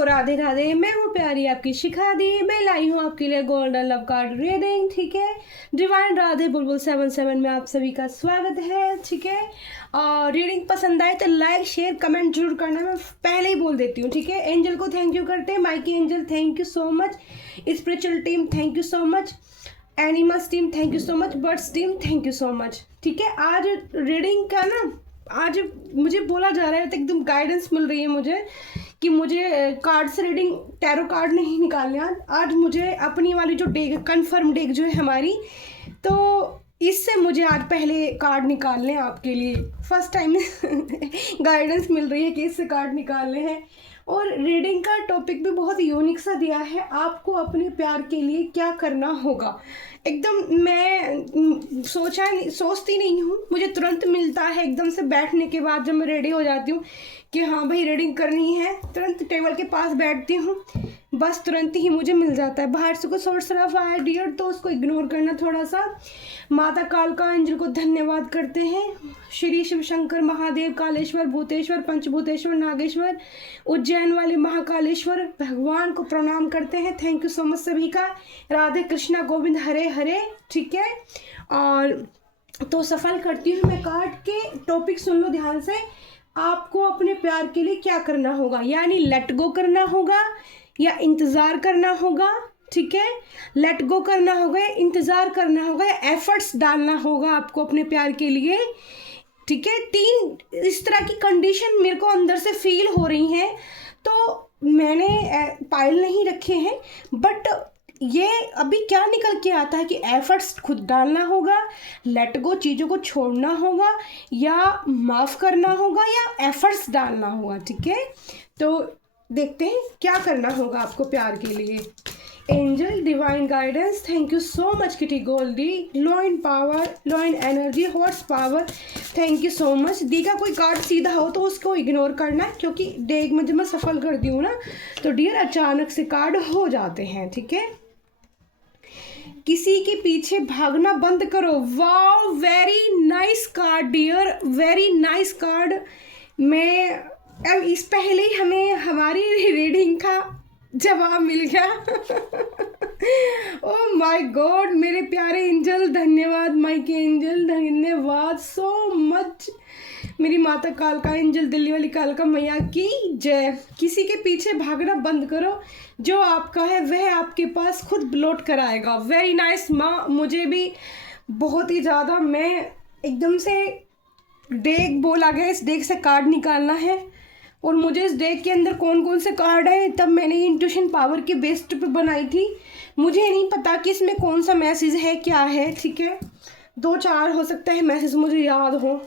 Hello Radhe Radhe, मैं हूँ प्यारी आपकी शिखा दी। मैं लाई हूँ आपके लिए गोल्डन लव कार्ड रीडिंग। ठीक है, डिवाइन राधे बुलबुल 77 में आप सभी का स्वागत है। ठीक है, और रीडिंग पसंद आए तो लाइक शेयर कमेंट जरूर करना, मैं पहले ही बोल देती हूँ। ठीक है, एंजल को थैंक यू करते हैं, Mikey angel thank you so much, spiritual team thank you so much, animals team thank you so much, birds team thank you so much. ठीक है, आज रीडिंग का ना, आज मुझे बोला जा रहा है तो एकदम गाइडेंस मिल रही है मुझे कि मुझे कार्ड से रीडिंग, टैरो कार्ड नहीं निकालने। आज मुझे अपनी वाली जो डेक, कन्फर्म डेक जो है हमारी, तो इससे मुझे आज पहले कार्ड निकालने हैं आपके लिए। फर्स्ट टाइम गाइडेंस मिल रही है कि इससे कार्ड निकालने हैं। और रीडिंग का टॉपिक भी बहुत यूनिक सा दिया है, आपको अपने प्यार के लिए क्या करना होगा। एकदम मैं सोचती नहीं हूँ, मुझे तुरंत मिलता है एकदम से बैठने के बाद, जब मैं रेडी हो जाती हूँ कि हाँ भाई रीडिंग करनी है, तुरंत टेबल के पास बैठती हूँ, बस तुरंत ही मुझे मिल जाता है। बाहर से कुछ सोर्स तरफ आया डियर तो उसको इग्नोर करना थोड़ा सा। माता कालका एंजल को धन्यवाद करते हैं, श्री शिव शंकर महादेव, कालेश्वर, भूतेश्वर, पंचभूतेश्वर, नागेश्वर, उज्जैन वाले महाकालेश्वर भगवान को प्रणाम करते हैं। थैंक यू सो मच सभी का। राधे कृष्णा गोविंद हरे हरे। ठीक है, और तो सफल करती हूँ मैं। कार्ड के टॉपिक सुन लो ध्यान से। आपको अपने प्यार के लिए क्या करना होगा, यानी लेट गो करना होगा या इंतज़ार करना होगा। ठीक है, लेट गो करना होगा या इंतज़ार करना होगा या एफर्ट्स डालना होगा आपको अपने प्यार के लिए। ठीक है, तीन इस तरह की कंडीशन मेरे को अंदर से फील हो रही हैं, तो मैंने पाइल नहीं रखे हैं, बट ये अभी क्या निकल के आता है कि एफर्ट्स खुद डालना होगा, लेट गो चीज़ों को छोड़ना होगा, या माफ़ करना होगा, या एफर्ट्स डालना होगा। ठीक है, तो देखते हैं क्या करना होगा आपको प्यार के लिए। Angel divine guidance, thank you so much Kitty Goldie. Low in power, low in energy, horse power, thank you so much. दी का कोई कार्ड सीधा हो तो उसको इग्नोर करना है, क्योंकि डेक में जब मैं सफल करती हूँ ना, तो डियर अचानक से कार्ड हो जाते हैं। ठीक है, किसी के पीछे भागना बंद करो। Wow, very nice card dear, very nice card. मैं अब इस पहले ही हमें हमारी रीडिंग का जवाब मिल गया। ओह माय गॉड, मेरे प्यारे एंजल धन्यवाद, माइकी एंजल धन्यवाद सो मच। मेरी माता कालका एंजल, दिल्ली वाली कालका मैया की जय। किसी के पीछे भागना बंद करो, जो आपका है वह आपके पास खुद लौट कर आएगा। वेरी नाइस माँ, मुझे भी बहुत ही ज़्यादा, मैं एकदम से डेक बोला गया, इस डेक से कार्ड निकालना है, और मुझे इस डेक के अंदर कौन कौन से कार्ड हैं तब मैंने इंट्यूशन पावर के बेस्ड पे बनाई थी। मुझे नहीं पता कि इसमें कौन सा मैसेज है, क्या है। ठीक है, 2-4 हो सकता है मैसेज मुझे याद हो।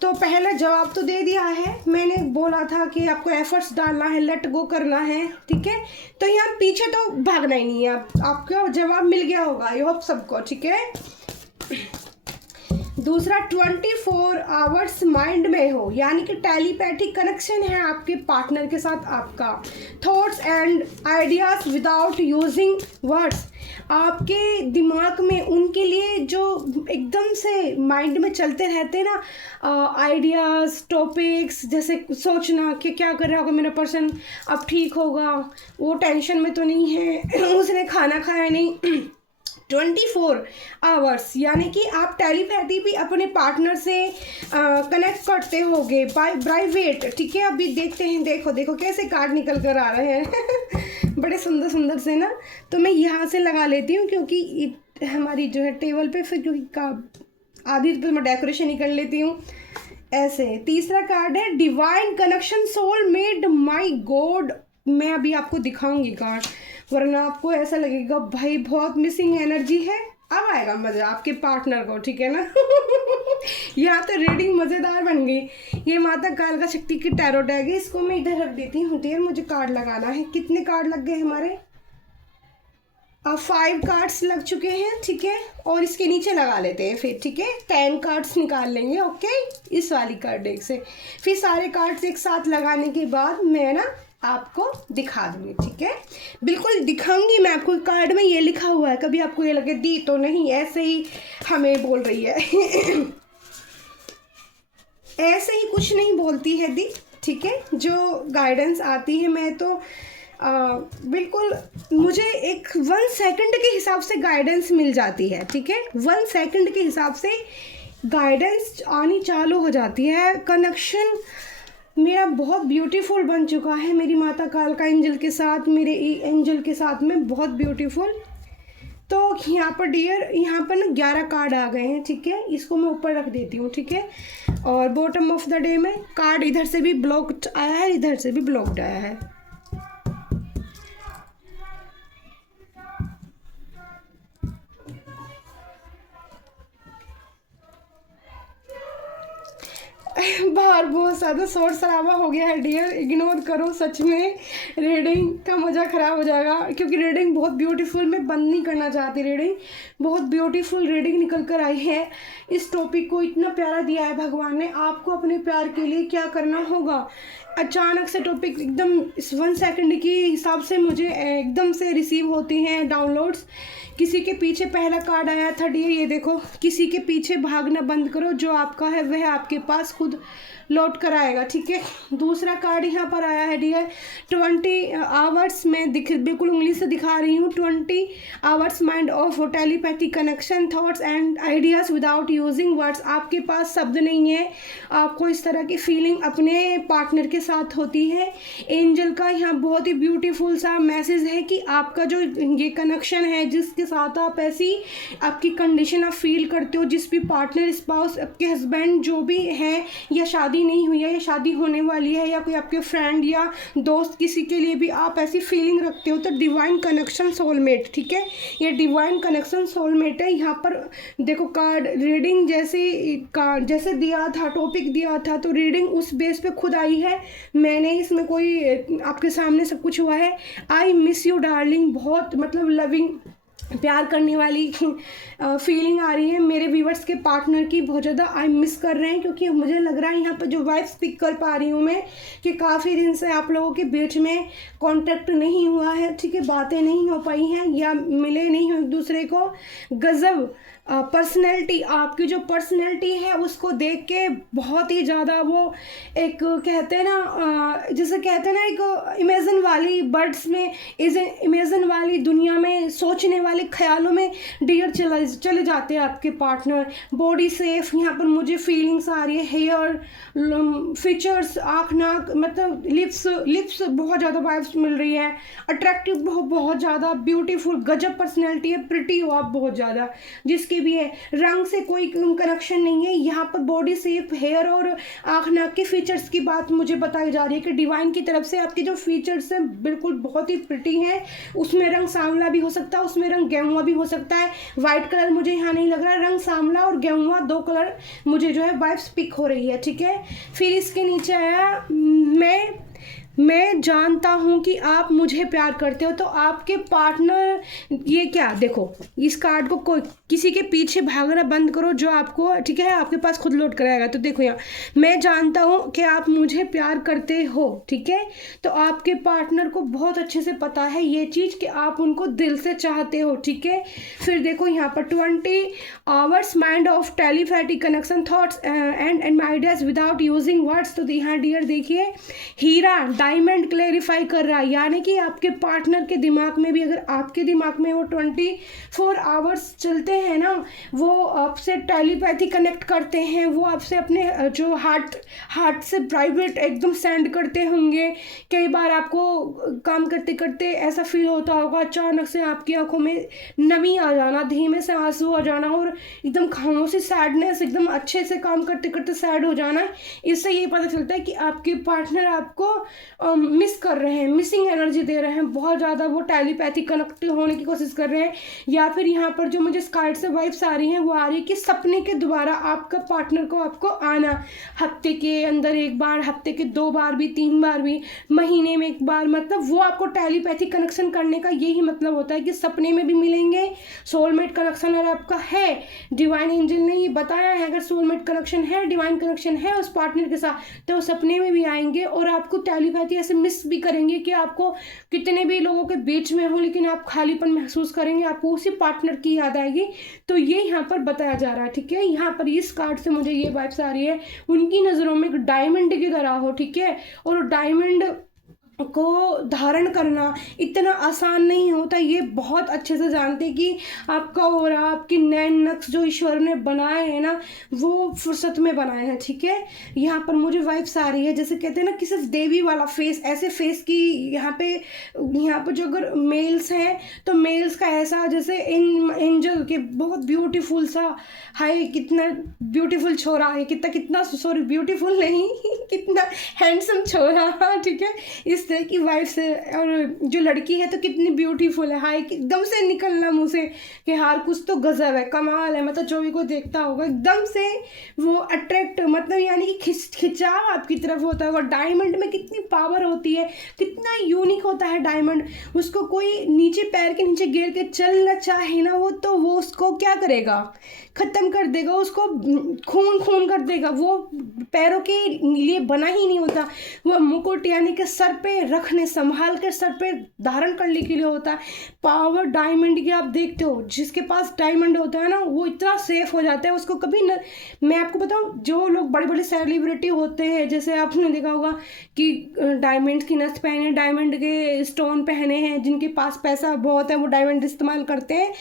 तो पहला जवाब तो दे दिया है मैंने, बोला था कि आपको एफर्ट्स डालना है, लेट गो करना है। ठीक है, तो यहाँ पीछे तो भागना ही नहीं है। आपका जवाब मिल गया होगा, आई होप सबको। ठीक है, दूसरा 24 आवर्स माइंड में हो, यानी कि टेलीपैथिक कनेक्शन है आपके पार्टनर के साथ आपका। Thoughts and ideas without using words, आपके दिमाग में उनके लिए जो एकदम से माइंड में चलते रहते हैं ना आइडियाज़, टॉपिक्स, जैसे सोचना कि क्या कर रहा होगा मेरा पर्सन, अब ठीक होगा, वो टेंशन में तो नहीं है, उसने खाना खाया नहीं। 24 आवर्स, यानी कि आप टेलीपैथी भी अपने पार्टनर से कनेक्ट करते होगे बाय प्राइवेट। ठीक है, अभी देखते हैं, देखो देखो कैसे कार्ड निकल कर आ रहे हैं बड़े सुंदर सुंदर से ना। तो मैं यहाँ से लगा लेती हूँ, क्योंकि हमारी जो है टेबल पे, फिर क्योंकि आधी तो मैं डेकोरेशन ही कर लेती हूँ ऐसे। तीसरा कार्ड है डिवाइन कनेक्शन, सोल मेड, माई गॉड। मैं अभी आपको दिखाऊंगी कार्ड, वरना आपको ऐसा लगेगा भाई बहुत मिसिंग एनर्जी है। अब आएगा मज़ा आपके पार्टनर को। ठीक है ना यहाँ तो रीडिंग मज़ेदार बन गई। ये माता कालका शक्ति की टैरो डेक है, इसको मैं इधर रख देती हूँ। डियर, मुझे कार्ड लगाना है। कितने कार्ड लग गए हमारे? अब 5 कार्ड्स लग चुके हैं। ठीक है, और इसके नीचे लगा लेते हैं फिर। ठीक है, 10 कार्ड्स निकाल लेंगे। ओके, इस वाली कार्ड डेक से फिर सारे कार्ड्स एक साथ लगाने के बाद मैं ना आपको दिखा दूंगी। ठीक है, बिल्कुल दिखाऊंगी मैं आपको। कार्ड में ये लिखा हुआ है, कभी आपको ये लगे दी तो नहीं ऐसे ही हमें बोल रही है ऐसे ही कुछ नहीं बोलती है दी, ठीक है। जो गाइडेंस आती है मैं तो बिल्कुल मुझे एक 1 सेकंड के हिसाब से गाइडेंस मिल जाती है, ठीक है। 1 सेकंड के हिसाब से गाइडेंस आनी चालू हो जाती है। कनेक्शन मेरा बहुत ब्यूटीफुल बन चुका है मेरी माता कालका एंजल के साथ, मेरे एंजल के साथ में, बहुत ब्यूटीफुल। तो यहाँ पर डियर, यहाँ पर ना 11 कार्ड आ गए हैं, ठीक है। इसको मैं ऊपर रख देती हूँ, ठीक है। और बॉटम ऑफ द डे में कार्ड इधर से भी ब्लॉक्ड आया है, इधर से भी ब्लॉक्ड आया है। बाहर बहुत ज़्यादा शोर शराबा हो गया है डियर, इग्नोर करो। सच में रीडिंग का मज़ा ख़राब हो जाएगा, क्योंकि रीडिंग बहुत ब्यूटीफुल, मैं बंद नहीं करना चाहती। रीडिंग बहुत ब्यूटीफुल रीडिंग निकल कर आई है। इस टॉपिक को इतना प्यारा दिया है भगवान ने। आपको अपने प्यार के लिए क्या करना होगा। अचानक से टॉपिक एकदम 1 सेकंड के हिसाब से मुझे एकदम से रिसीव होती हैं डाउनलोड्स। किसी के पीछे पहला कार्ड आया था डियर, ये देखो, किसी के पीछे भागना बंद करो, जो आपका है वह आपके पास खुद लौट कर आएगा, ठीक है। दूसरा कार्ड यहाँ पर आया है डियर, 20 आवर्स में बिल्कुल उंगली से दिखा रही हूँ। 20 hours mind of telepathy connection, thoughts and ideas without using words. आपके पास शब्द नहीं है, आपको इस तरह की फीलिंग अपने पार्टनर के साथ होती है। एंजल का यहाँ बहुत ही ब्यूटीफुल सा मैसेज है कि आपका जो ये कनेक्शन है, जिसके साथ आप ऐसी आपकी कंडीशन आप फील करते हो, जिस भी पार्टनर, स्पाउस, आपके हस्बैंड जो भी हैं, या शादी नहीं हुई है या शादी होने वाली है, या कोई आपके फ्रेंड या दोस्त, किसी के लिए भी आप ऐसी फीलिंग रखते हो, तो डिवाइन कनेक्शन सोलमेट, ठीक है। ये डिवाइन कनेक्शन सोलमेट है। यहाँ पर देखो कार्ड रीडिंग जैसे दिया था, टॉपिक दिया था, तो रीडिंग उस बेस पे खुद आई है। मैंने इसमें कोई आपके सामने सब कुछ हुआ है। आई मिस यू डार्लिंग, बहुत मतलब लविंग, प्यार करने वाली फीलिंग आ रही है मेरे व्यूवर्स के पार्टनर की। बहुत ज़्यादा आई मिस कर रहे हैं, क्योंकि मुझे लग रहा है यहाँ पर जो वाइब्स पिक कर पा रही हूँ मैं, कि काफ़ी दिन से आप लोगों के बीच में कांटेक्ट नहीं हुआ है, ठीक है। बातें नहीं हो पाई हैं या मिले नहीं हो एक दूसरे को। गज़ब पर्सनैलिटी, आपकी जो पर्सनैलिटी है उसको देख के बहुत ही ज़्यादा वो एक कहते हैं ना, जैसे कहते हैं ना, एक इमेजिन वाली बर्ड्स में, इमेजिन वाली दुनिया में, सोचने वाले ख्यालों में डियर चले जाते हैं आपके पार्टनर। बॉडी सेफ, यहाँ पर मुझे फीलिंग्स आ रही है। हेयर, फीचर्स, आँख, नाक, मतलब लिप्स बहुत ज़्यादा वाइब्स मिल रही है। अट्रैक्टिव, बहुत ज़्यादा ब्यूटीफुल, गजब पर्सनैलिटी है। प्रिटी हो आप बहुत ज़्यादा, जिसकी भी है। रंग से कोई कनेक्शन नहीं है यहाँ पर। बॉडी शेप, हेयर और आँख नाक के फीचर्स की बात मुझे बताई जा रही है कि डिवाइन की तरफ से आपके जो फीचर्स हैं बिल्कुल बहुत ही प्रिटी हैं। उसमें रंग सांवला भी हो सकता है, उसमें रंग गेहुआ भी हो सकता है। वाइट कलर मुझे यहाँ नहीं लग रहा, रंग सांवला और गेहुआ 2 कलर मुझे जो है वाइब्स पिक हो रही है, ठीक है। फिर इसके नीचे आया, मैं जानता हूँ कि आप मुझे प्यार करते हो। तो आपके पार्टनर, ये क्या, देखो इस कार्ड को कोई किसी के पीछे भागना बंद करो, जो आपको, ठीक है, आपके पास खुद लौट कर आएगा। तो देखो यहाँ, मैं जानता हूँ कि आप मुझे प्यार करते हो, ठीक है। तो आपके पार्टनर को बहुत अच्छे से पता है ये चीज़ कि आप उनको दिल से चाहते हो, ठीक है। फिर देखो यहाँ पर 20 hours mind of telepathy connection, thoughts and ideas without using words. तो यहाँ डियर देखिए, हीरा डायमंड क्लेरिफाई कर रहा है, यानी कि आपके पार्टनर के दिमाग में भी, अगर आपके दिमाग में वो 24 आवर्स चलते हैं ना, वो आपसे टेलीपैथी कनेक्ट करते हैं, वो आपसे अपने जो हार्ट से प्राइवेट एकदम सेंड करते होंगे। कई बार आपको काम करते करते ऐसा फील होता होगा, अचानक से आपकी आंखों में नमी आ जाना, धीमे से आंसू आ जाना, और एकदम खामोशी, सैडनेस, एकदम अच्छे से काम करते करते सैड हो जाना। इससे ये पता चलता है कि आपके पार्टनर आपको मिस कर रहे हैं, मिसिंग एनर्जी दे रहे हैं, बहुत ज़्यादा वो टेलीपैथी कनेक्ट होने की कोशिश कर रहे हैं। या फिर यहाँ पर जो मुझे कार्ड से वाइब्स आ रही हैं, वो आ रही है कि सपने के द्वारा आपका पार्टनर को आपको आना, हफ्ते के अंदर 1 बार, हफ्ते के 2 बार भी, 3 बार भी, महीने में 1 बार, मतलब वो आपको टेलीपैथी कनेक्शन करने का यही मतलब होता है कि सपने में भी मिलेंगे। सोलमेट कनेक्शन अगर आपका है, डिवाइन एंजल ने ये बताया है, अगर सोलमेट कनेक्शन है, डिवाइन कनेक्शन है उस पार्टनर के साथ, तो सपने में भी आएंगे और आपको टेलीपैथी ऐसे मिस भी करेंगे कि आपको कितने भी लोगों के बीच में हो, लेकिन आप खालीपन महसूस करेंगे, आपको उसी पार्टनर की याद आएगी तो ये यहाँ पर बताया जा रहा है, ठीक है। यहाँ पर इस कार्ड से मुझे ये वाइब्स आ रही है, उनकी नज़रों में एक डायमंड की तरह हो, ठीक है। और डायमंड को धारण करना इतना आसान नहीं होता, ये बहुत अच्छे से जानते हैं कि आपका और आपकी नैन नक्श जो ईश्वर ने बनाए हैं ना, वो फुर्सत में बनाए हैं, ठीक है। यहाँ पर मुझे वाइब्स आ रही है, जैसे कहते हैं ना कि सिर्फ देवी वाला फेस, ऐसे फेस की यहाँ पर जो अगर मेल्स हैं तो मेल्स का ऐसा जैसे एंजल के बहुत ब्यूटीफुल सा, हाय कितना ब्यूटीफुल छोरा है, कितना सॉरी ब्यूटीफुल नहीं कितना हैंडसम छोरा, ठीक है। इस तरह की वाइफ से, और जो लड़की है तो कितनी ब्यूटीफुल है, हाय एकदम से निकलना मुँह से कि हार कुछ तो गजब है, कमाल है, मतलब जो भी को देखता होगा एकदम से वो अट्रैक्ट, मतलब यानी कि खिंचाव आपकी तरफ होता होगा। डायमंड में कितनी पावर होती है, कितना यूनिक होता है डायमंड। उसको कोई नीचे पैर के नीचे गिर के चलना चाहे ना वो, तो वो उसको क्या करेगा, ख़त्म कर देगा, उसको खून खून कर देगा। वो पैरों के लिए बना ही नहीं होता, वो मुकुट यानी कि सर पे रखने, संभाल कर सर पे धारण करने के लिए होता है। पावर डायमंड की आप देखते हो, जिसके पास डायमंड होता है ना वो इतना सेफ हो जाता है, उसको कभी न, मैं आपको बताऊं, जो लोग बड़े बड़े सेलिब्रिटी होते हैं, जैसे आपने देखा होगा कि डायमंड की नथ पहने, डायमंड के स्टोन पहने हैं, जिनके पास पैसा बहुत है वो डायमंड इस्तेमाल करते हैं।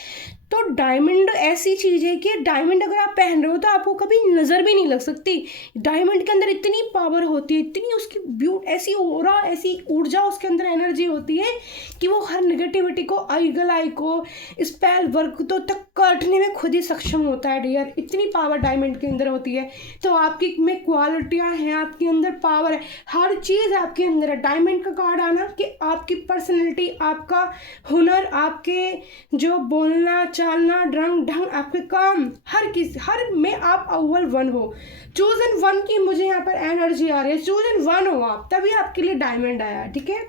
तो डायमंड ऐसी चीज़ है कि डायमंड अगर आप पहन रहे हो तो आपको कभी नज़र भी नहीं लग सकती। डायमंड के अंदर इतनी पावर होती है, इतनी उसकी ऐसी ओरा, ऐसी ऊर्जा उसके अंदर एनर्जी होती है कि वो हर नेगेटिविटी को, ईगल आई को, स्पेल वर्क तो तक काटने में खुद ही सक्षम होता है डियर। इतनी पावर डायमंड के अंदर होती है। तो आपकी में क्वालिटियाँ हैं, आपके अंदर पावर है, हर चीज़ आपके अंदर है। डायमंड का कार्ड आना कि आपकी पर्सनैलिटी, आपका हुनर, आपके जो बोलना चालना, रंग ढंग, आपके काम, हर में आप अव्वल वन हो, चूजन वन की मुझे यहाँ पर एनर्जी आ रही है। चूजन वन हो आप, तभी आपके लिए डायमंड आया, ठीक है।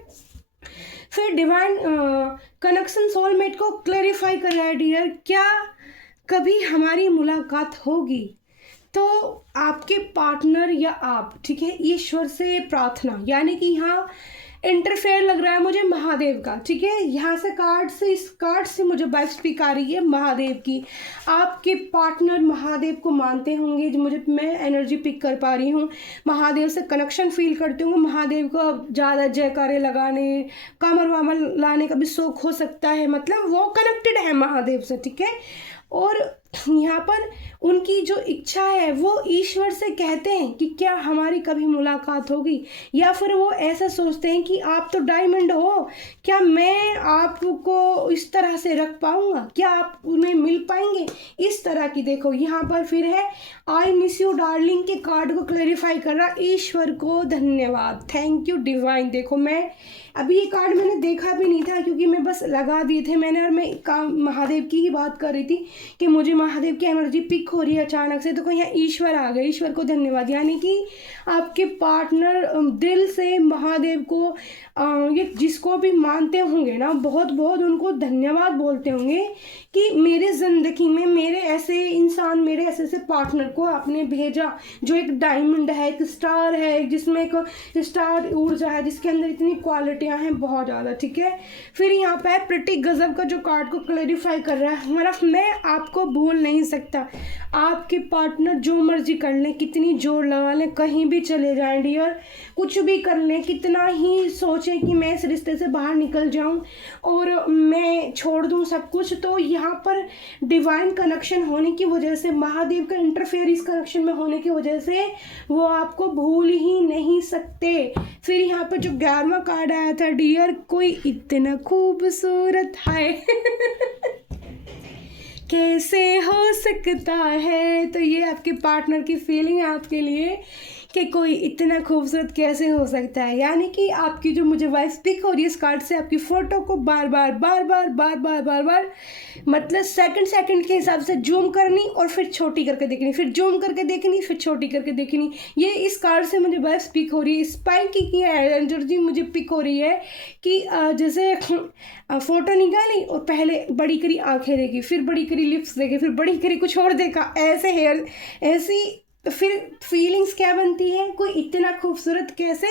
फिर डिवाइन कनेक्शन सोलमेट को क्लैरिफाई कर रहा है डियर, क्या कभी हमारी मुलाकात होगी तो आपके पार्टनर या आप, ठीक है, ईश्वर से प्रार्थना, यानी कि यहाँ इंटरफेयर लग रहा है मुझे महादेव का, ठीक है। यहाँ से इस कार्ड से मुझे वाइब स्पीक आ रही है महादेव की। आपके पार्टनर महादेव को मानते होंगे, जो मैं एनर्जी पिक कर पा रही हूँ, महादेव से कनेक्शन फील करते होंगे। महादेव को ज़्यादा जयकारे लगाने, कामर वामर लाने का भी शौक हो सकता है, मतलब वो कनेक्टेड है महादेव से, ठीक है। और यहाँ पर उनकी जो इच्छा है वो ईश्वर से कहते हैं कि क्या हमारी कभी मुलाकात होगी, या फिर वो ऐसा सोचते हैं कि आप तो डायमंड हो, क्या मैं आपको इस तरह से रख पाऊंगा, क्या आप उन्हें मिल पाएंगे, इस तरह की। देखो यहाँ पर फिर है आई मिस यू डार्लिंग के कार्ड को क्लैरिफाई कर रहा, ईश्वर को धन्यवाद, थैंक यू डिवाइन। देखो मैं अभी ये कार्ड मैंने देखा भी नहीं था, क्योंकि मैं बस लगा दिए थे मैंने, और मैं महादेव की ही बात कर रही थी कि मुझे महादेव की एनर्जी पिक हो रही है अचानक से, तो यहाँ ईश्वर आ गए, ईश्वर को धन्यवाद। यानी कि आपके पार्टनर दिल से महादेव को ये जिसको भी मानते होंगे ना, बहुत बहुत उनको धन्यवाद बोलते होंगे कि मेरे ज़िंदगी में मेरे ऐसे इंसान, मेरे ऐसे पार्टनर को आपने भेजा, जो एक डायमंड है, एक स्टार है, जिसमें एक स्टार ऊर्जा है, जिसके अंदर इतनी क्वालिटियाँ हैं बहुत ज़्यादा, ठीक है। फिर यहाँ पे प्रिटी गजब का जो कार्ड को क्लैरिफाई कर रहा है हमारा, मैं आपको भूल नहीं सकता। आपके पार्टनर जो मर्जी कर लें, कितनी जोर लगा लें, कहीं भी चले जाएं डियर, कुछ भी कर लें, कितना ही सोचें कि मैं इस रिश्ते से बाहर निकल जाऊं और मैं छोड़ दूं सब कुछ, तो यहाँ पर डिवाइन कनेक्शन होने की वजह से, महादेव का इंटरफेयर इस कनेक्शन में होने की वजह से वो आपको भूल ही नहीं सकते। फिर यहाँ पर जो 11वां कार्ड आया था डियर, कोई इतना खूबसूरत है कैसे हो सकता है, तो ये आपके पार्टनर की फीलिंग है आपके लिए कि कोई इतना खूबसूरत कैसे हो सकता है। यानी कि आपकी जो मुझे वॉइस पिक हो रही है इस कार्ड से, आपकी फ़ोटो को बार बार मतलब सेकंड के हिसाब से जूम करनी और फिर छोटी करके देखनी, फिर जूम करके देखनी, फिर छोटी करके देखनी। ये इस कार्ड से मुझे वॉइस पिक हो रही है। स्पाइकी की एनर्जी मुझे पिक हो रही है कि जैसे फ़ोटो निकाली और पहले बड़ी करी आँखें देखी, फिर बड़ी करी लिप्स देखी, फिर बड़ी करी कुछ और देखा, ऐसे हेयर ऐसी, तो फिर फीलिंग्स क्या बनती है, कोई इतना खूबसूरत कैसे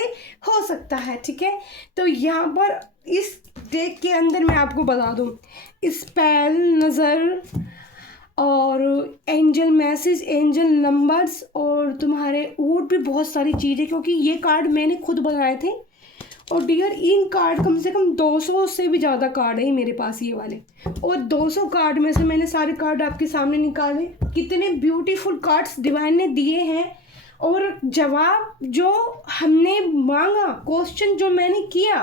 हो सकता है, ठीक है। तो यहाँ पर इस डेक के अंदर मैं आपको बता दूँ, स्पेल, नज़र, और एंजल मैसेज, एंजल नंबर्स और तुम्हारे और भी बहुत सारी चीज़ें, क्योंकि ये कार्ड मैंने खुद बनाए थे। और डियर इन कार्ड कम से कम 200 से भी ज़्यादा कार्ड है मेरे पास ये वाले, और 200 कार्ड में से मैंने सारे कार्ड आपके सामने निकाले। कितने ब्यूटीफुल कार्ड्स डिवाइन ने दिए हैं, और जवाब जो हमने मांगा, क्वेश्चन जो मैंने किया,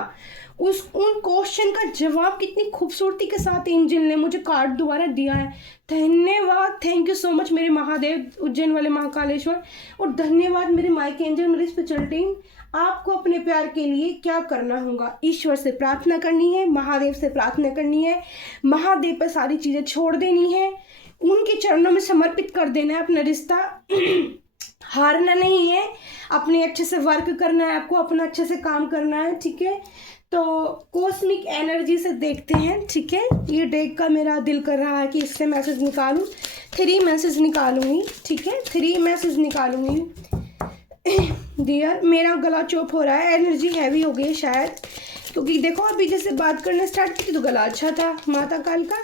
उन क्वेश्चन का जवाब कितनी खूबसूरती के साथ एंजल ने मुझे कार्ड दोबारा दिया है। धन्यवाद, थैंक यू सो मच मेरे महादेव, उज्जैन वाले महाकालेश्वर, और धन्यवाद मेरे माइक एंजल, मेरी स्पिरिचुअल टीम। आपको अपने प्यार के लिए क्या करना होगा? ईश्वर से प्रार्थना करनी है, महादेव से प्रार्थना करनी है, महादेव पर सारी चीज़ें छोड़ देनी है, उनके चरणों में समर्पित कर देना है अपना रिश्ता। हारना नहीं है, अपने अच्छे से वर्क करना है, आपको अपना अच्छे से काम करना है, ठीक है। तो कॉस्मिक एनर्जी से देखते हैं, ठीक है। ये डेक का मेरा दिल कर रहा है कि इससे मैसेज निकालूं, 3 मैसेज निकालूंगी, ठीक है, 3 मैसेज निकालूंगी। डियर मेरा गला चौप हो रहा है, एनर्जी हैवी हो गई शायद, क्योंकि देखो अभी जैसे बात करना स्टार्ट की तो गला अच्छा था। माता काल का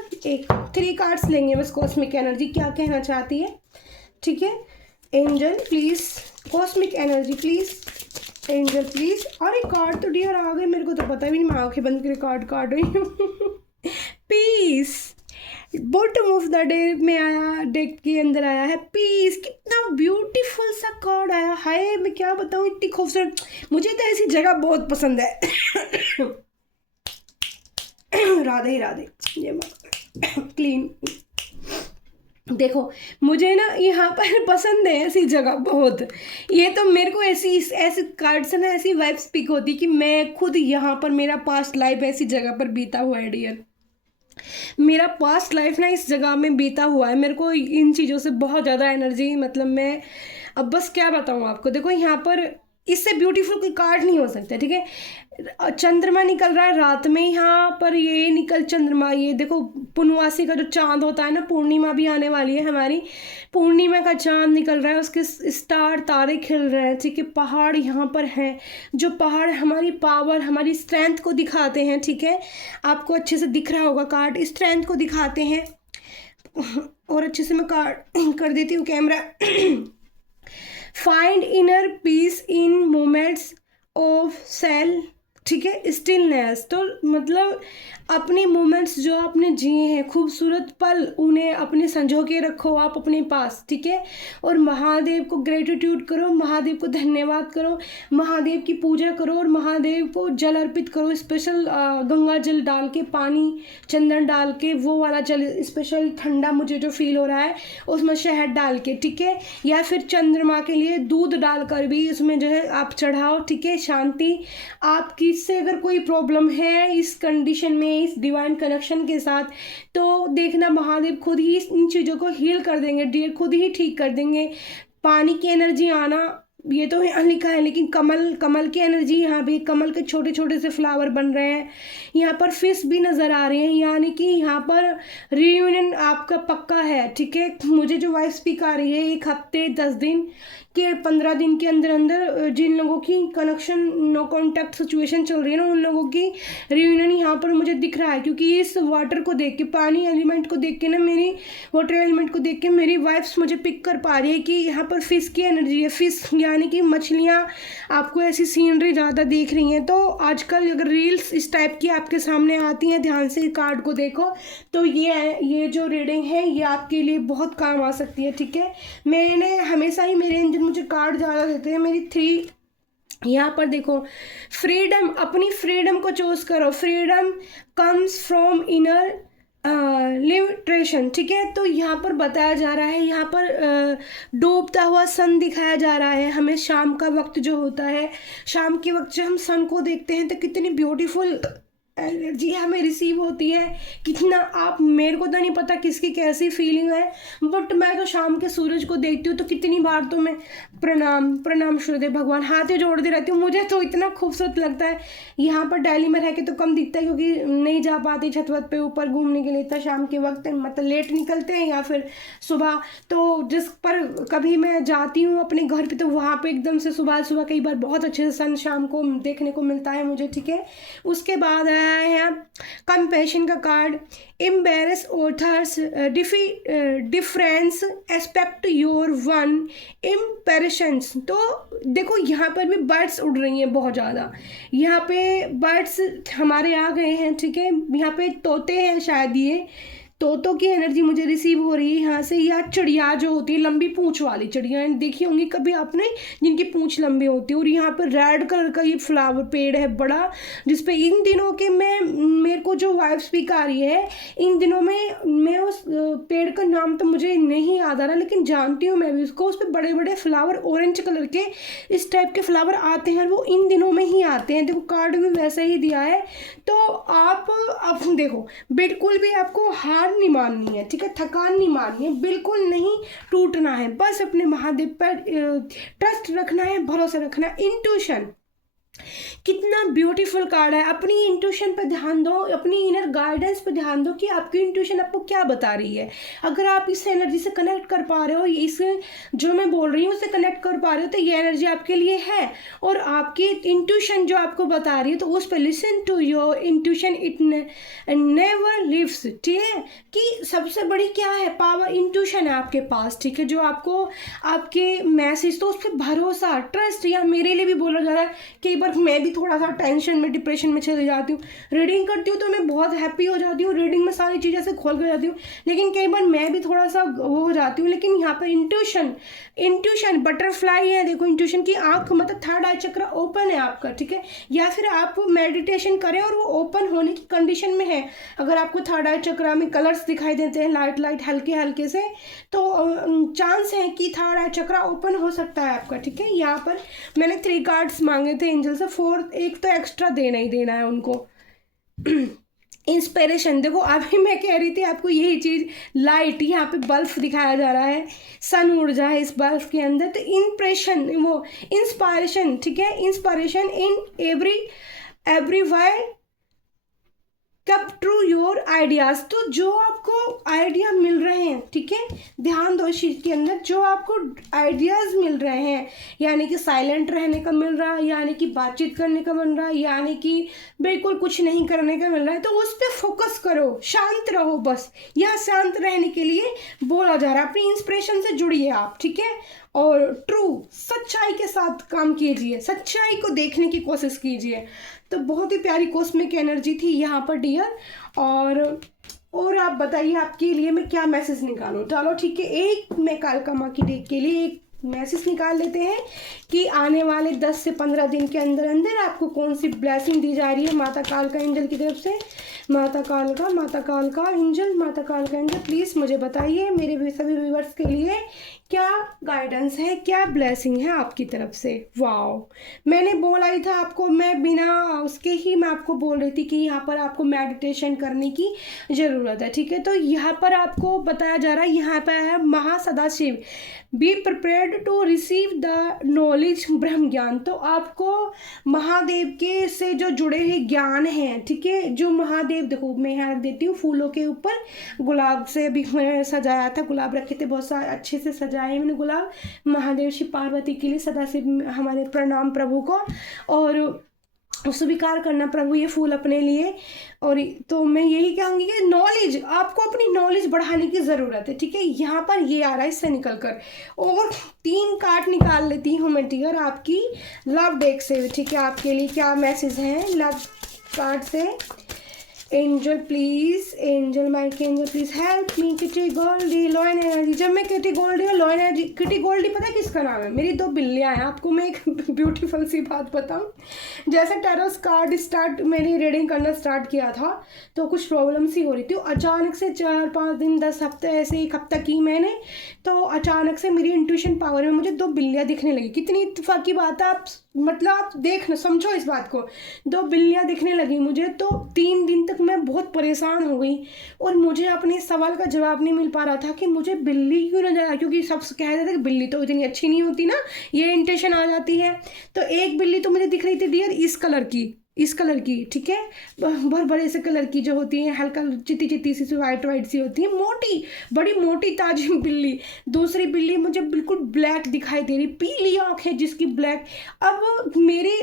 3 कार्ड्स लेंगे बस, कॉस्मिक एनर्जी क्या कहना चाहती है, ठीक है। Angel please, cosmic energy please, angel please. अरे कार्ड तो डियर आ गए, मेरे को तो पता भी नहीं, मैं आंखें बंद करके कार्ड काट रही हूँ। Peace, bottom of the day में आया, डेक के अंदर आया है पीस। कितना ब्यूटीफुल सा कार्ड आया, हाय मैं क्या बताऊँ, इतनी खूबसूरत। मुझे तो ऐसी जगह बहुत पसंद है। राधे ही राधे, ये क्लीन। देखो मुझे ना यहाँ पर पसंद है ऐसी जगह बहुत। ये तो मेरे को ऐसी कार्ड से ना ऐसी वाइब्स पिक होती कि मैं खुद यहाँ पर, मेरा पास्ट लाइफ ऐसी जगह पर बीता हुआ है डियर। मेरा पास्ट लाइफ ना इस जगह में बीता हुआ है। मेरे को इन चीज़ों से बहुत ज़्यादा एनर्जी, मतलब मैं अब बस क्या बताऊँ आपको। देखो यहाँ पर इससे ब्यूटीफुल कोई कार्ड नहीं हो सकता, ठीक है। चंद्रमा निकल रहा है रात में, यहाँ पर ये निकल चंद्रमा, ये देखो पूर्णवासी का जो चांद होता है ना, पूर्णिमा भी आने वाली है हमारी, पूर्णिमा का चांद निकल रहा है, उसके स्टार तारे खिल रहे हैं, ठीक है। पहाड़ यहाँ पर हैं, जो पहाड़ हमारी पावर, हमारी स्ट्रेंथ को दिखाते हैं, ठीक है। आपको अच्छे से दिख रहा होगा कार्ड, स्ट्रेंथ को दिखाते हैं। और अच्छे से मैं कार्ड कर देती हूँ camera. Find inner peace in moments of cell, ठीक है, स्टिलनेस। तो मतलब अपने मोमेंट्स जो आपने जिए हैं, खूबसूरत पल, उन्हें अपने संजो के रखो आप अपने पास, ठीक है। और महादेव को ग्रेटिट्यूड करो, महादेव को धन्यवाद करो, महादेव की पूजा करो, और महादेव को जल अर्पित करो, स्पेशल गंगा जल डाल के, पानी चंदन डाल के, वो वाला जल स्पेशल ठंडा मुझे जो फील हो रहा है, उसमें शहद डाल के, ठीक है। या फिर चंद्रमा के लिए दूध डालकर भी उसमें जो है आप चढ़ाओ, ठीक है। शांति आपकी से अगर कोई प्रॉब्लम है इस कंडीशन में, इस डिवाइन कनेक्शन के साथ, तो देखना महादेव खुद ही इन चीज़ों को हील कर देंगे डियर, खुद ही ठीक कर देंगे। पानी की एनर्जी आना, ये तो यहाँ लिखा है, लेकिन कमल की एनर्जी, यहाँ भी कमल के छोटे छोटे से फ्लावर बन रहे हैं, यहाँ पर फिश भी नज़र आ रहे हैं, यानी कि यहाँ पर रियूनियन आपका पक्का है, ठीक है। मुझे जो वाइफ स्पीक आ रही है 1 हफ्ते 10 दिन के 15 दिन के अंदर अंदर जिन लोगों की कनेक्शन नो कॉन्टैक्ट सिचुएशन चल रही है ना, उन लोगों की रियूनियन यहाँ पर मुझे दिख रहा है। क्योंकि इस वाटर को देख के, पानी एलिमेंट को देख के ना, मेरी वाटर एलिमेंट को देख के मेरी वाइफ्स मुझे पिक कर पा रही है कि यहाँ पर फिश की एनर्जी है। फिश यानी कि मछलियाँ, आपको ऐसी सीनरी ज़्यादा दिख रही हैं। तो आजकल अगर रील्स इस टाइप की आपके सामने आती हैं, ध्यान से कार्ड को देखो, तो ये जो रीडिंग है ये आपके लिए बहुत काम आ सकती है, ठीक है। मैंने हमेशा ही, मेरे एंजल मुझे कार्ड ज़्यादा देते हैं। मेरी 3 यहाँ पर देखो, फ्रीडम, अपनी फ्रीडम को चूज करो। Freedom comes from inner liberation, ठीक है। तो यहाँ पर बताया जा रहा है, यहाँ पर डूबता हुआ सन दिखाया जा रहा है हमें। शाम का वक्त जो होता है, शाम के वक्त जब हम सन को देखते हैं तो कितनी ब्यूटीफुल एनर्जी हमें रिसीव होती है। कितना आप, मेरे को तो नहीं पता किसकी कैसी फीलिंग है, बट मैं तो शाम के सूरज को देखती हूँ तो कितनी बार तो मैं प्रणाम सूर्यदेव भगवान, हाथ जोड़ती रहती हूँ। मुझे तो इतना खूबसूरत लगता है। यहाँ पर दिल्ली में रह के तो कम दिखता है, क्योंकि नहीं जा पाती छत वत पे ऊपर घूमने के लिए, इतना शाम के वक्त मतलब लेट निकलते हैं या फिर सुबह। तो जिस पर कभी मैं जाती हूँ अपने घर पे, तो वहाँ पे एकदम से सुबह कई बार बहुत अच्छे से सन शाम को देखने को मिलता है मुझे, ठीक है। उसके बाद है आया है कंपैशन का card, embarrass authors, difference, aspect your one, impressions. तो देखो यहाँ पर भी बर्ड्स उड़ रही हैं बहुत ज़्यादा, यहाँ पे बर्ड्स हमारे आ गए हैं, ठीक है। यहाँ पे तोते हैं शायद, ये तोतों की एनर्जी मुझे रिसीव हो रही है यहाँ से, या चिड़िया जो होती है लंबी पूंछ वाली चिड़िया देखी होंगी कभी आपने, जिनकी पूंछ लंबी होती है। और यहाँ पर रेड कलर का ये फ्लावर पेड़ है बड़ा, जिसपे इन दिनों के मेरे को जो वाइब स्पीक आ रही है, इन दिनों में मैं उस पेड़ का नाम तो मुझे नहीं याद आ रहा, लेकिन जानती हूँ मैं भी उसको। उस पर बड़े बड़े फ्लावर ऑरेंज कलर के इस टाइप के फ्लावर आते हैं, वो इन दिनों में ही आते हैं। देखो कार्ड भी वैसे ही दिया है। तो आप अब देखो बिल्कुल भी आपको हार नहीं माननी है, ठीक है, थकान नहीं माननी है, बिल्कुल नहीं टूटना है, बस अपने महादेव पर ट्रस्ट रखना है, भरोसा रखना है। इंट्यूशन कितना ब्यूटीफुल कार्ड है। अपनी इंट्यूशन पर ध्यान दो, अपनी इनर गाइडेंस पर ध्यान दो कि आपकी इंट्यूशन आपको क्या बता रही है। अगर आप इस एनर्जी से कनेक्ट कर पा रहे हो, इस जो मैं बोल रही हूँ उससे कनेक्ट कर पा रहे हो, तो ये एनर्जी आपके लिए है। और आपकी इंट्यूशन जो आपको बता रही है, तो उस पर listen to your intuition, it never lives, ठीक है। कि सबसे बड़ी क्या है पावर, इंट्यूशन है आपके पास, ठीक है, जो आपको आपके मैसेज, तो उस पर भरोसा, ट्रस्ट। या मेरे लिए भी बोला जा रहा है, कई बार मैं भी थोड़ा सा टेंशन में, डिप्रेशन में चली जाती हूँ, रीडिंग करती हूँ तो मैं बहुत हैप्पी हो जाती हूँ, रीडिंग में सारी चीज़ें से खोल कर जाती हूँ, लेकिन कई बार मैं भी थोड़ा सा वो हो जाती हूँ। लेकिन यहाँ पर इंट्यूशन बटरफ्लाई है, देखो इंट्यूशन की आंख, मतलब थर्ड आई चक्र ओपन है आपका, ठीक है। या फिर आप मेडिटेशन करें और वो ओपन होने की कंडीशन में है। अगर आपको थर्ड आई चक्र में कलर्स दिखाई देते हैं लाइट हल्के हल्के से, तो चांस है कि थर्ड आई चक्र ओपन हो सकता है आपका, ठीक है। यहाँ पर मैंने 3 कार्ड्स मांगे थे एंजल से, 4 एक तो एक्स्ट्रा देना ही देना है उनको। इंस्पिरेशन, देखो अभी मैं कह रही थी आपको यही चीज़, लाइट, यहाँ पे बल्ब दिखाया जा रहा है, सन ऊर्जा है इस बल्ब के अंदर। तो इंप्रेशन, वो इंस्पायरेशन, ठीक है, इंस्पायरेशन इन एवरीवेयर कब ट्रू योर आइडियाज़। तो जो आपको आइडिया मिल रहे हैं, ठीक है, ध्यान दो इस चीज़ के अंदर, जो आपको आइडियाज़ मिल रहे हैं, यानी कि साइलेंट रहने का मिल रहा है, यानी कि बातचीत करने का मिल रहा है, यानी कि बिल्कुल कुछ नहीं करने का मिल रहा है, तो उस पर फोकस करो, शांत रहो बस। यह शांत रहने के लिए बोला जा रहा है। अपनी इंस्पिरेशन से जुड़िए आप, ठीक है, और ट्रू सच्चाई के साथ काम कीजिए, सच्चाई को देखने की कोशिश कीजिए। तो बहुत ही प्यारी कॉस्मिक एनर्जी थी यहाँ पर डियर। और आप बताइए आपके लिए मैं क्या मैसेज निकालूं। चलो ठीक है, एक मैं कालका माँ की डेक के लिए एक मैसेज निकाल लेते हैं कि आने वाले 10 से 15 दिन के अंदर अंदर आपको कौन सी ब्लेसिंग दी जा रही है माता कालका एंजल की तरफ से। माता कालका एंजल, माता कालका एंजल, प्लीज़ मुझे बताइए मेरे सभी व्यूअर्स के लिए क्या गाइडेंस है, क्या ब्लेसिंग है आपकी तरफ से। वाओ, मैंने बोला ही था आपको, मैं बिना उसके ही मैं आपको बोल रही थी कि यहाँ पर आपको मेडिटेशन करने की ज़रूरत है, ठीक है। तो यहाँ पर आपको बताया जा रहा है, यहाँ पर है Mahasadashiv, be prepared to receive the knowledge, Brahma gyan. तो आपको महादेव के से जो जुड़े हुए ज्ञान हैं, ठीक है, जो महादेव, देखो मैं यहाँ रख देती हूँ फूलों के ऊपर, गुलाब से अभी मैं सजाया था, गुलाब रखे थे बहुत सारे, अच्छे से सजाए मैंने गुलाब, महादेव शिव पार्वती के लिए सदाशिव हमारे प्रणाम प्रभु को, और स्वीकार करना प्रभु ये फूल अपने लिए। और तो मैं यही कहूँगी कि नॉलेज, आपको अपनी नॉलेज बढ़ाने की ज़रूरत है, ठीक है। यहाँ पर ये आ रहा है इससे निकल कर, और 3 कार्ड निकाल लेती हूँ मैं डियर आपकी लव डेक से, ठीक है। आपके लिए क्या मैसेज हैं लव कार्ड से। Angel please, angel Mike angel please help me. Kitty goldie lion energy, जब मैं किटी गोल्डी और लॉयन एनर्जी, किटी गोल्डी पता है किसका नाम है, मेरी 2 बिल्लियाँ हैं। आपको मैं एक ब्यूटीफुल सी बात बताऊँ, जैसे टैरोस कार्ड मैंने रीडिंग करना स्टार्ट किया था तो कुछ प्रॉब्लम सी हो रही थी, अचानक से 4-5 दिन 10 हफ्ते ऐसे 1 हफ्ता की मैंने, तो अचानक से मेरी इंट्यूशन पावर में मुझे 2 बिल्लियाँ दिखने लगी। कितनी इत्तेफाकी बात है, आप मतलब आप देखना, समझो इस बात को, 2 बिल्लियाँ दिखने लगी मुझे। तो 3 दिन तक मैं बहुत परेशान हो गई और मुझे अपने सवाल का जवाब नहीं मिल पा रहा था कि मुझे बिल्ली क्यों नजर आया, क्योंकि सब कह रहे थे कि बिल्ली तो इतनी अच्छी नहीं होती ना, ये इंटेंशन आ जाती है। तो एक बिल्ली तो मुझे दिख रही थी डियर इस कलर की, इस कलर की, ठीक है, बहुत बड़े से कलर की जो होती है, हल्का चित्ती चित्ती सी वाइट वाइट सी होती है, मोटी, बड़ी मोटी ताजी बिल्ली। दूसरी बिल्ली मुझे बिल्कुल ब्लैक दिखाई दे रही, पीली आँख है जिसकी ब्लैक। अब मेरी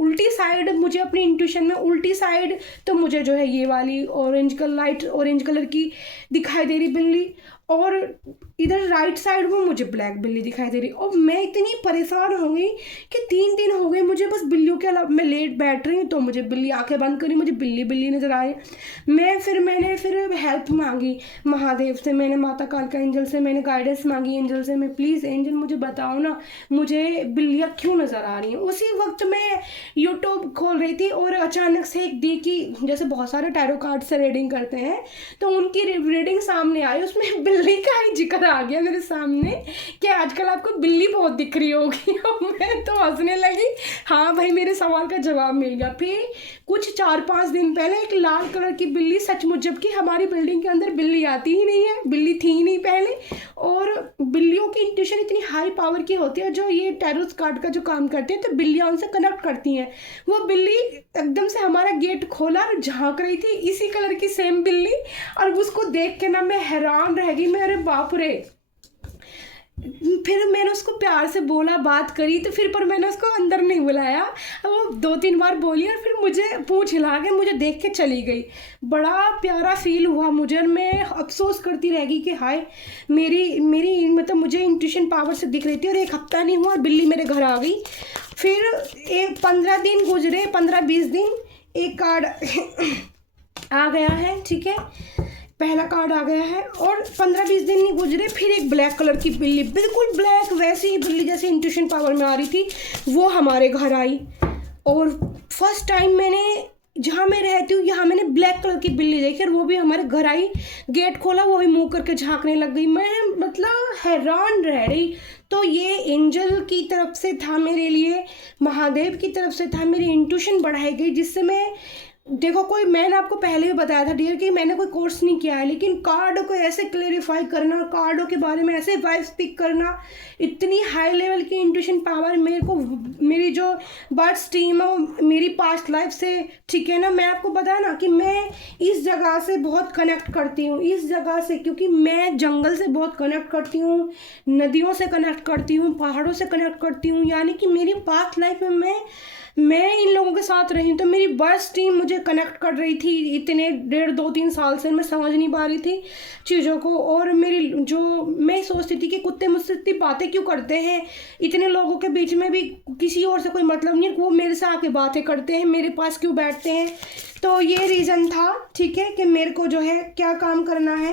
उल्टी साइड, मुझे अपनी इंट्यूशन में उल्टी साइड तो मुझे जो है ये वाली orange colour, light orange colour की दिखाई दे रही बिल्ली, और इधर राइट साइड में मुझे ब्लैक बिल्ली दिखाई दे रही। और मैं इतनी परेशान हो गई कि 3 दिन हो गए मुझे बस बिल्लियों के अलावा, मैं लेट बैठ रही हूँ तो मुझे बिल्ली, आंखें बंद करी, मुझे बिल्ली बिल्ली नज़र आए। मैंने फिर हेल्प मांगी महादेव से, मैंने माता कालका एंजल से मैंने गाइडेंस मांगी, एंजल से, मैं प्लीज़ एंजल मुझे बताओ ना मुझे बिल्लियाँ क्यों नज़र आ रही हैं। उसी वक्त मैं यूट्यूब खोल रही थी और अचानक से एक दी की, जैसे बहुत सारे टैरो कार्ड से रीडिंग करते हैं तो उनकी रीडिंग सामने आई, उसमें बिल्ली का ही जिक्र आ गया मेरे सामने कि आजकल आपको बिल्ली बहुत दिख रही होगी। मैं तो हंसने लगी, हाँ भाई मेरे सवाल का जवाब मिल गया। फिर कुछ 4-5 दिन पहले एक लाल कलर की बिल्ली, सचमुच, जबकि हमारी बिल्डिंग के अंदर बिल्ली आती ही नहीं है, बिल्ली थी ही नहीं पहले, और बिल्लियों की इंट्यूशन इतनी हाई पावर की होती है, जो ये टैरो कार्ड का जो काम करते हैं तो बिल्लियाँ उनसे कनेक्ट करती हैं। वो बिल्ली एकदम से हमारा गेट खोला और झांक रही थी, इसी कलर की सेम बिल्ली, और उसको देख के ना मैं हैरान रह गई, मैं अरे बाप रे। फिर मैंने उसको प्यार से बोला, बात करी, तो फिर पर मैंने उसको अंदर नहीं बुलाया, वो 2-3 बार बोली और फिर मुझे पूंछ हिला के मुझे देख के चली गई। बड़ा प्यारा फील हुआ मुझे, और मैं अफसोस करती रह गई कि हाय मेरी मतलब मुझे इंट्यूशन पावर से दिख रही थी, और 1 हफ्ता नहीं हुआ और बिल्ली मेरे घर आ गई। फिर 15 दिन गुजरे, 15-20 दिन, एक कार्ड आ गया है, ठीक है, पहला कार्ड आ गया है, और 15-20 दिन नहीं गुजरे फिर एक ब्लैक कलर की बिल्ली, बिल्कुल ब्लैक, वैसी ही बिल्ली जैसे इंट्यूशन पावर में आ रही थी, वो हमारे घर आई। और फर्स्ट टाइम मैंने, जहाँ मैं रहती हूँ यहाँ मैंने ब्लैक कलर की बिल्ली देखी, और वो भी हमारे घर आई, गेट खोला, वो भी मुँह करके झांकने लग गई। मैं मतलब हैरान रह रही। तो ये एंजल की तरफ से था मेरे लिए, महादेव की तरफ से था, मेरी इंट्यूशन बढ़ाई गई, जिससे मैं, देखो कोई, मैंने आपको पहले भी बताया था डियर कि मैंने कोई कोर्स नहीं किया है, लेकिन कार्डों को ऐसे क्लेरिफाई करना, कार्डों के बारे में ऐसे वाइब्स पिक करना, इतनी हाई लेवल की इंट्यूशन पावर मेरे को, मेरी जो बर्थ स्ट्रीम है मेरी पास्ट लाइफ से, ठीक है ना, मैं आपको बताया ना कि मैं इस जगह से बहुत कनेक्ट करती हूँ, इस जगह से, क्योंकि मैं जंगल से बहुत कनेक्ट करती हूँ, नदियों से कनेक्ट करती हूँ, पहाड़ों से कनेक्ट करती हूँ, यानी कि मेरी पास्ट लाइफ में मैं इन लोगों के साथ रही, तो मेरी बर्थ टीम मुझे कनेक्ट कर रही थी इतने 1.5-2-3 साल से, मैं समझ नहीं पा रही थी चीज़ों को। और मेरी जो, मैं सोचती थी कि कुत्ते मुझसे इतनी बातें क्यों करते हैं, इतने लोगों के बीच में भी किसी और से कोई मतलब नहीं, वो मेरे से आके बातें करते हैं, मेरे पास क्यों बैठते हैं। तो ये रीज़न था, ठीक है, कि मेरे को जो है क्या काम करना है।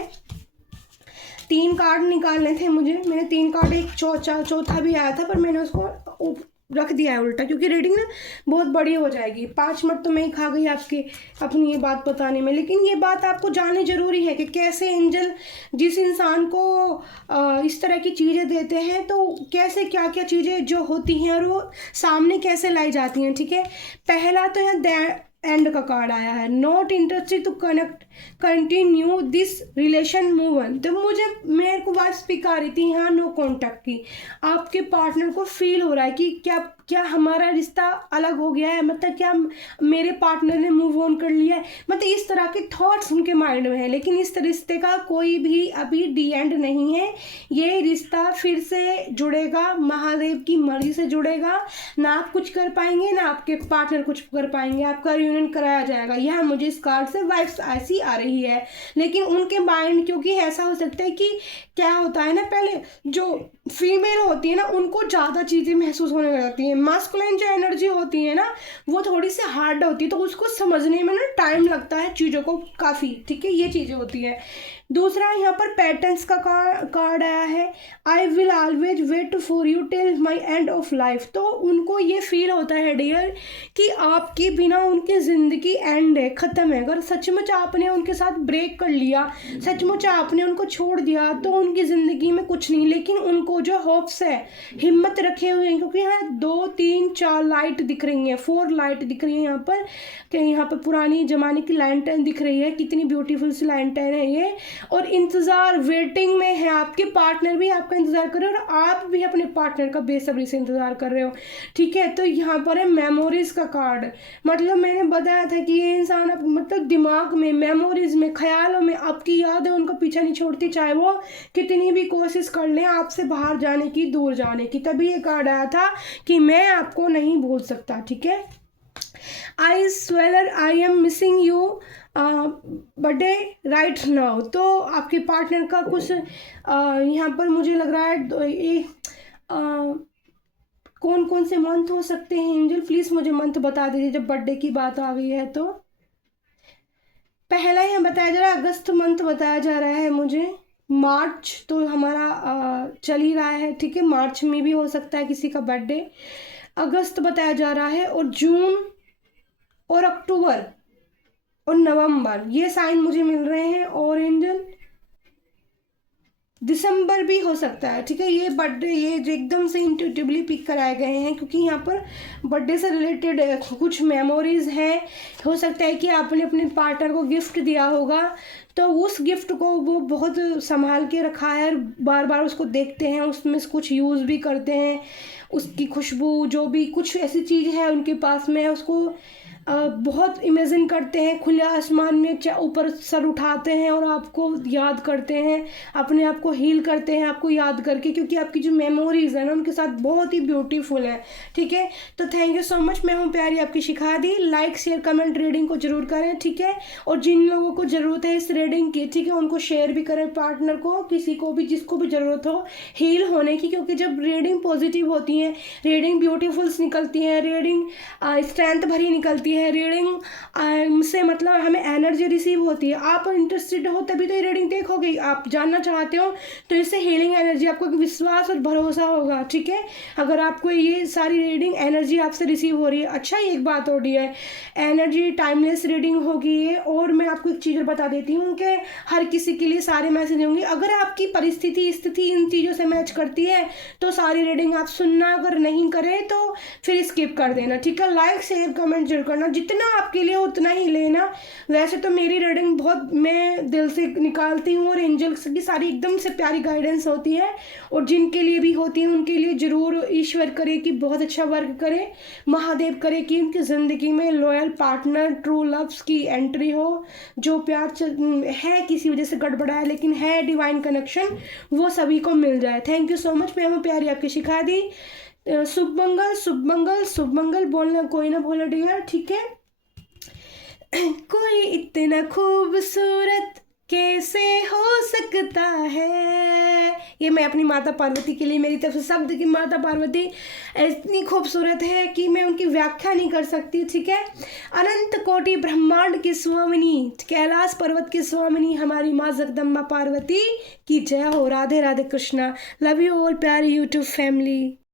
3 कार्ड निकालने थे मुझे, मैंने 3 कार्ड, एक चौथा भी आया था पर मैंने उसको रख दिया है उल्टा, क्योंकि रीडिंग ना बहुत बड़ी हो जाएगी। 5 मिनट तो मैं ही खा गई आपके अपनी ये बात बताने में। लेकिन ये बात आपको जाननी ज़रूरी है कि कैसे एंजल जिस इंसान को इस तरह की चीज़ें देते हैं तो कैसे क्या क्या चीज़ें जो होती हैं और वो सामने कैसे लाई जाती हैं, ठीक है। पहला तो यहाँ एंड का कार्ड आया है, not interested to connect continue this relation, move on. तो मेरे को बात स्पीक आ रही थी यहाँ नो कॉन्टैक्ट की, आपके पार्टनर को फील हो रहा है कि क्या हमारा रिश्ता अलग हो गया है, मतलब क्या मेरे पार्टनर ने मूव ऑन कर लिया है, मतलब इस तरह के थॉट्स उनके माइंड में है। लेकिन इस रिश्ते का कोई भी अभी डी एंड नहीं है, ये रिश्ता फिर से जुड़ेगा, महादेव की मर्जी से जुड़ेगा, ना आप कुछ कर पाएंगे ना आपके पार्टनर कुछ कर पाएंगे, आपका रियूनियन कराया जाएगा। यह मुझे इस कार्ड से वाइब्स ऐसी आ रही है। लेकिन उनके माइंड, क्योंकि ऐसा हो सकता है कि क्या होता है ना, पहले जो फीमेल होती है ना उनको ज़्यादा चीज़ें महसूस होने लग जाती हैं, मास्कुलिन जो एनर्जी होती है ना वो थोड़ी सी हार्ड होती है, तो उसको समझने में ना टाइम लगता है चीज़ों को काफ़ी, ठीक है, ये चीज़ें होती है। दूसरा यहाँ पर पैटर्न्स का कार्ड आया है, I will always wait for you till my end of life. तो उनको ये फील होता है डियर कि आपके बिना उनकी ज़िंदगी एंड है, ख़त्म है। अगर सचमुच आपने उनके साथ ब्रेक कर लिया, सचमुच आपने उनको छोड़ दिया तो उनकी ज़िंदगी में कुछ नहीं। लेकिन उनको जो होप्स है, हिम्मत रखे हुए हैं, क्योंकि यहाँ 2 3 4 लाइट दिख रही हैं, 4 लाइट दिख रही है यहाँ पर, कि यहाँ पर पुरानी ज़माने की लैंटर्न दिख रही है। कितनी ब्यूटीफुल सी लैंटर्न है ये। और इंतज़ार, वेटिंग में है, आपके पार्टनर भी आपका इंतज़ार कर रहे हो और आप भी अपने पार्टनर का बेसब्री से इंतज़ार कर रहे हो, ठीक है। तो यहाँ पर है मेमोरीज़ का कार्ड। मतलब मैंने बताया था कि ये इंसान मतलब दिमाग में, मेमोरीज में, ख्यालों में आपकी यादें उनका पीछा नहीं छोड़ती, चाहे वो कितनी भी कोशिश कर लें आपसे बाहर जाने की, दूर जाने की। तभी ये कार्ड आया था कि मैं आपको नहीं भूल सकता, ठीक है। I swear I am missing you birthday right now. तो आपके पार्टनर का कुछ यहाँ पर मुझे लग रहा है ये कौन कौन से मंथ हो सकते हैं एंजल, प्लीज़ मुझे मंथ बता दीजिए जब बर्थडे की बात आ गई है। तो पहला ही बताया जा रहा है, अगस्त मंथ बताया जा रहा है मुझे। मार्च तो हमारा चल ही रहा है, ठीक है। मार्च में भी हो सकता है किसी का बर्थडे। अगस्त बताया जा रहा है, और जून और अक्टूबर और नवंबर, ये साइन मुझे मिल रहे हैं। और एंजल दिसंबर भी हो सकता है, ठीक है। ये बर्थडे, ये जो एकदम से इंट्यूटिवली पिक कराए गए हैं, क्योंकि यहाँ पर बर्थडे से रिलेटेड कुछ मेमोरीज हैं। हो सकता है कि आपने अपने पार्टनर को गिफ्ट दिया होगा, तो उस गिफ्ट को वो बहुत संभाल के रखा है, बार बार उसको देखते हैं, उसमें से कुछ यूज़ भी करते हैं। उसकी खुशबू, जो भी कुछ ऐसी चीज़ है उनके पास में है, उसको बहुत इमेजिन करते हैं, खुले आसमान में ऊपर सर उठाते हैं और आपको याद करते हैं, अपने आप को हील करते हैं आपको याद करके, क्योंकि आपकी जो मेमोरीज है ना उनके साथ बहुत ही ब्यूटीफुल है, ठीक है। तो थैंक यू सो मच। मैं हूँ प्यारी आपकी शिखा दी। लाइक शेयर कमेंट रीडिंग को जरूर करें, ठीक है। और जिन लोगों को ज़रूरत है इस रीडिंग की, ठीक है, उनको शेयर भी करें, पार्टनर को, किसी को भी जिसको भी ज़रूरत हो हील होने की। क्योंकि जब रीडिंग पॉजिटिव होती है, रीडिंग ब्यूटीफुल्स निकलती है, रीडिंग स्ट्रेंथ भरी निकलती है, रीडिंग से मतलब हमें एनर्जी रिसीव होती है। आप इंटरेस्टेड हो तभी तो ये रीडिंग देखोगे, आप जानना चाहते हो तो इससे हीलिंग एनर्जी, आपको विश्वास और भरोसा होगा, ठीक है। अगर आपको ये सारी रीडिंग एनर्जी आपसे रिसीव हो रही है, अच्छा ये एक बात हो रही है, एनर्जी टाइमलेस रीडिंग होगी ये। और मैं आपको एक चीज़ बता देती हूँ कि हर किसी के लिए सारे मैसेज होंगे। अगर आपकी परिस्थिति स्थिति इन चीज़ों से मैच करती है तो सारी रीडिंग आप सुनना, अगर नहीं करें तो फिर स्किप कर देना, ठीक है। लाइक शेयर कमेंट जरूर करना, जितना आपके लिए उतना ही लेना। वैसे तो मेरी रीडिंग बहुत मैं दिल से निकालती हूँ, और एंजल्स की सारी एकदम से प्यारी गाइडेंस होती है, और जिनके लिए भी होती है उनके लिए ज़रूर ईश्वर करे कि बहुत अच्छा वर्क करे, महादेव करे कि उनकी ज़िंदगी में लॉयल पार्टनर, ट्रू लव्स की एंट्री हो। जो प्यार है किसी वजह से गड़बड़ा है लेकिन है डिवाइन कनेक्शन, वो सभी को मिल जाए। Thank you so much. मैं हूँ प्यारी आपकी शिखा दी। शुभ मंगल शुभ मंगल शुभ मंगल बोलना कोई ना भूले डियर, ठीक है। कोई इतना खूबसूरत कैसे हो सकता है, ये मैं अपनी माता पार्वती के लिए, मेरी तरफ से शब्द की माता पार्वती इतनी खूबसूरत है कि मैं उनकी व्याख्या नहीं कर सकती, ठीक है। अनंत कोटि ब्रह्मांड की स्वामिनी, कैलाश पर्वत की स्वामिनी हमारी माँ जगदम्बा पार्वती की जय हो। Radhe Radhe Krishna. Love you all प्यारी यूट्यूब फैमिली।